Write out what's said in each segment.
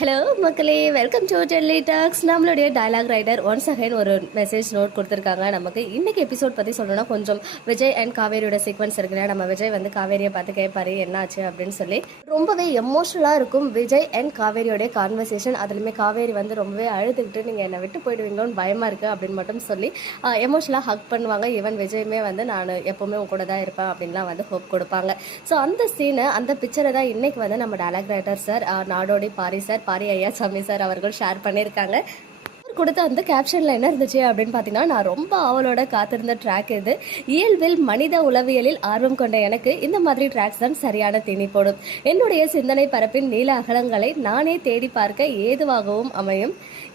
Hello மக்களே, welcome to Delhi tax. நம்மளுடைய dialogue writer once again ஒரு மெசேஜ் நோட் கொடுத்துருக்காங்க நமக்கு. இன்னைக்கு எபிசோட் பற்றி சொல்லணும்னா கொஞ்சம் விஜய் அண்ட் காவேரியோட சீக்வன்ஸ் இருக்குல்ல. நம்ம விஜய் வந்து காவேரியை பார்த்து கேட்பாரு என்னாச்சு அப்படின்னு சொல்லி. ரொம்பவே எமோஷனலாக இருக்கும் விஜய் அண்ட் காவேரியோடைய கான்வர்சேஷன். அதுலேயுமே காவேரி வந்து ரொம்பவே அழுதுகிட்டு நீங்கள் என்னை விட்டு போயிடுவீங்களோன்னு பயமாக இருக்குது அப்படின்னு மட்டும் சொல்லி எமோஷனலாக ஹக் பண்ணுவாங்க. ஈவன் விஜயுமே வந்து நான் எப்போவுமே உங்க கூட தான் இருப்பேன் அப்படின்லாம் வந்து ஹோப் கொடுப்பாங்க. ஸோ அந்த சீனை அந்த பிக்சரை தான் இன்னைக்கு வந்து நம்ம டயலாக் ரைட்டர் சார் நாடோடி பாரி சார் பாரி ஐயா சாமி சார் அவர்கள் ஷேர் பண்ணியிருக்காங்க. கொடுத்த அந்த கேப்ஷனில் என்ன இருந்துச்சு அப்படின்னு பார்த்தீங்கன்னா, நான் ரொம்ப ஆவலோட காத்திருந்த ட்ராக் இது. இயல்பில் மனித உளவியலில் ஆர்வம் கொண்ட எனக்கு இந்த மாதிரி ட்ராக்ஸ் தான் சரியான தீனி போடும். என்னுடைய சிந்தனை பரப்பின் நீல அகலங்களை நானே தேடி பார்க்க ஏதுவாகவும் அமையும்.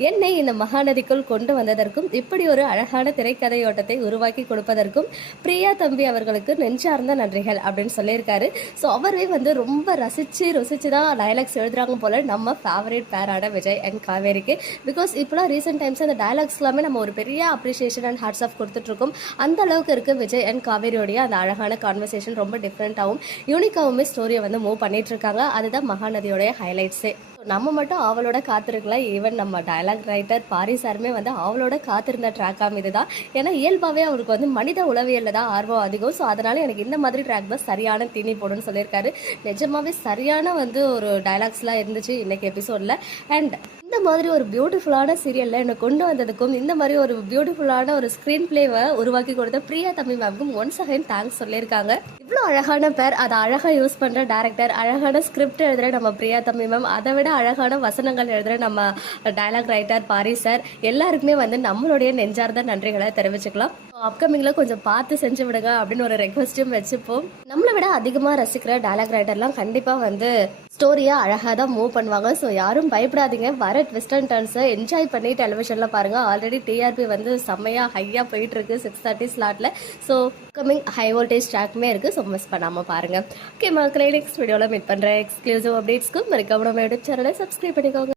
என்னை இந்த மகாநதிக்குள் கொண்டு வந்ததற்கும் இப்படி ஒரு அழகான திரைக்கதையோட்டத்தை உருவாக்கி கொடுப்பதற்கும் பிரியா தம்பி அவர்களுக்கு நெஞ்சார்ந்த நன்றிகள் அப்படின்னு சொல்லியிருக்காரு. ஸோ அவரே வந்து ரொம்ப ருசிச்சு தான் டயலாக்ஸ் எழுதுறாங்க போல நம்ம ஃபேவரட் பேரான விஜய் அண்ட் காவேரிக்கு. பிகாஸ் இப்போலாம் ரீசெண்ட் டைம்ஸ் அந்த டயலாக்ஸ் எல்லாமே நம்ம ஒரு பெரிய அப்ரிசியேஷன் அண்ட் ஹார்ட்ஸ் ஆஃப் கொடுத்துட்ருக்கோம். அந்த அளவுக்கு இருக்குது விஜய் அண்ட் காவேரியோடைய அந்த அழகான கான்வர்சேஷன். ரொம்ப டிஃப்ரெண்ட்டாகவும் யூனிக்காகவுமே ஸ்டோரியை வந்து மூவ் பண்ணிட்டு இருக்காங்க. அதுதான் மகாநதியோடைய ஹைலைட்ஸே. நம்ம மட்டும் அவளோட காத்திருக்கலாம். ஈவன் நம்ம டயலாக் ரைட்டர் பாரி சாருமே வந்து அவளோட காத்திருந்த ட்ராக்காக இதுதான். ஏன்னா இயல்பாகவே அவருக்கு வந்து மனித உளவியலில் தான் ஆர்வம் அதிகம். ஸோ அதனால எனக்கு இந்த மாதிரி ட்ராக் தான் சரியான தீனி போடுன்னு சொல்லியிருக்காரு. நிஜமாவே சரியான வந்து ஒரு டயலாக்ஸ்லாம் இருந்துச்சு இன்னைக்கு எபிசோடில். அண்ட் இந்த மாதிரி ஒரு பியூட்டிஃபுல்லான சீரியலில் என்னை கொண்டு வந்ததுக்கும் இந்த மாதிரி ஒரு பியூட்டிஃபுல்லான ஒரு ஸ்க்ரீன் பிளேவை உருவாக்கி கொடுத்த பிரியா தம்பி மேம்க்கும் ஒன்ஸ் அகைன் தேங்க்ஸ் சொல்லியிருக்காங்க. இவ்வளோ அழகான பேர், அதை அழகாக யூஸ் பண்ணுற டேரக்டர், அழகான ஸ்கிரிப்ட் எழுதுகிற நம்ம பிரியா தம்பி மேம், அதை விட அழகான வசனங்கள் எழுதுகிற நம்ம டயலாக் ரைட்டர் பாரி சார், எல்லாருக்குமே வந்து நம்மளுடைய நெஞ்சார்ந்த நன்றிகளை தெரிவிச்சுக்கலாம். அப்கமிங்கில் கொஞ்சம் பார்த்து செஞ்சு விடுங்க அப்படின்னு ஒரு ரெக்வஸ்ட்டும் வச்சுப்போம். நம்மளை விட அதிகமாக ரசிக்கிற டயலாக் ரைட்டர்லாம் கண்டிப்பாக வந்து ஸ்டோரியை அழகாக தான் மூவ் பண்ணுவாங்க. ஸோ யாரும் பயப்படாதீங்க. வர ட்விஸ்ட் அண்ட் டர்ன்ஸை என்ஜாய் பண்ணி டெலிவிஷனில் பாருங்கள். ஆல்ரெடி டிஆர்பி வந்து செம்மையாக ஹையாக போயிட்டுருக்கு 6:30 ஸ்லாட்டில். ஸோ கமிங் ஹை வோல்டேஜ் ட்ராக்குமே இருக்குது. ஸோ மிஸ் பண்ணாமல் பாருங்கள். ஓகே மக்களே, நெக்ஸ்ட் வீடியோவில் மீட் பண்ணுறேன். எக்ஸ்க்ளூசிவ் அப்டேட்ஸ்க்கு மறக்காம நம்ம யூடியூப் சேனலை சப்ஸ்கிரைப் பண்ணிக்கோங்க.